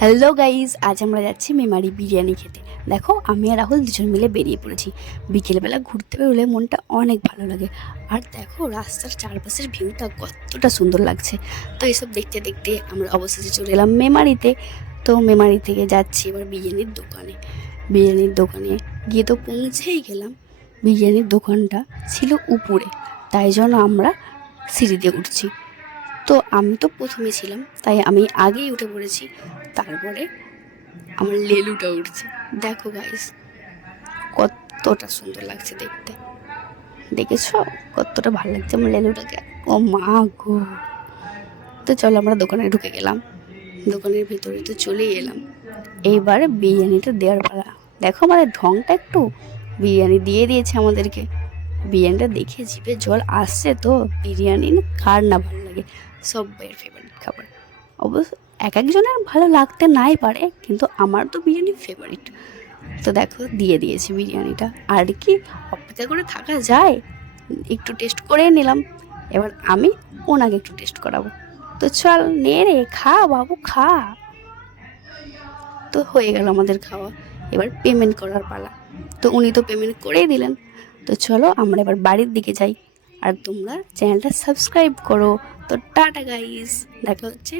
Hello guys, আজ আমরা যাচ্ছি মেমারি বিরিয়ানি খেতে। দেখো, আমি আর রাহুল দুজন মিলে বেরিয়ে পড়েছি। বিকেলবেলা ঘুরতে বেরোলে মনটা অনেক ভালো লাগে। আর দেখো, রাস্তার চারপাশের ভিউটা কতটা সুন্দর লাগছে। তো এসব দেখতে দেখতে আমরা অবশেষে চলে এলাম মেমারিতে। তো মেমারি থেকে যাচ্ছি এবার বিরিয়ানির দোকানে গিয়ে তো পৌঁছেই গেলাম। বিরিয়ানির দোকানটা ছিল উপরে, তাই জন্য আমরা সিঁড়ি দিয়ে উঠছি। তো আমি তো প্রথমে ছিলাম, তাই আমি আগেই উঠে পড়েছি। তারপরে আমার লেলুটা উঠছে। দেখো গাইস, কতটা সুন্দর লাগছে দেখতে। দেখেছো কতটা ভালো লাগছে আমার লেলুটাকে? ও মা গো! তো চলো আমরা দোকানে ঢুকে গেলাম। দোকানের ভিতরে তো চলেই এলাম। এইবার বিরিয়ানিটা দেওয়ার পালা। দেখো আমাদের ঢংটা একটু, বিরিয়ানি দিয়ে দিয়েছে আমাদেরকে। বিরিয়ানিটা দেখে জিভে জল আসছে। তো বিরিয়ানি না কার না ভালো লাগে, সবাইয়ের ফেভারিট খাবার। অবশ্য এক একজনের ভালো লাগতে নাই পারে, কিন্তু আমার তো বিরিয়ানি ফেভারিট। তো দেখো দিয়ে দিয়েছি বিরিয়ানিটা, আর কি অপেক্ষা করে থাকা যায়? একটু টেস্ট করে নিলাম। এবার আমি ওনাকে একটু টেস্ট করাবো। তো চল নে রে, খা বাবু খা। তো হয়ে গেল আমাদের খাওয়া। এবার পেমেন্ট করার পালা। তো উনি তো পেমেন্ট করেই দিলেন। তো চলো আমরা এবার বাড়ির দিকে যাই। আর তোমরা চ্যানেলটা সাবস্ক্রাইব করো। তো টাটা গাইস, দেখা হচ্ছে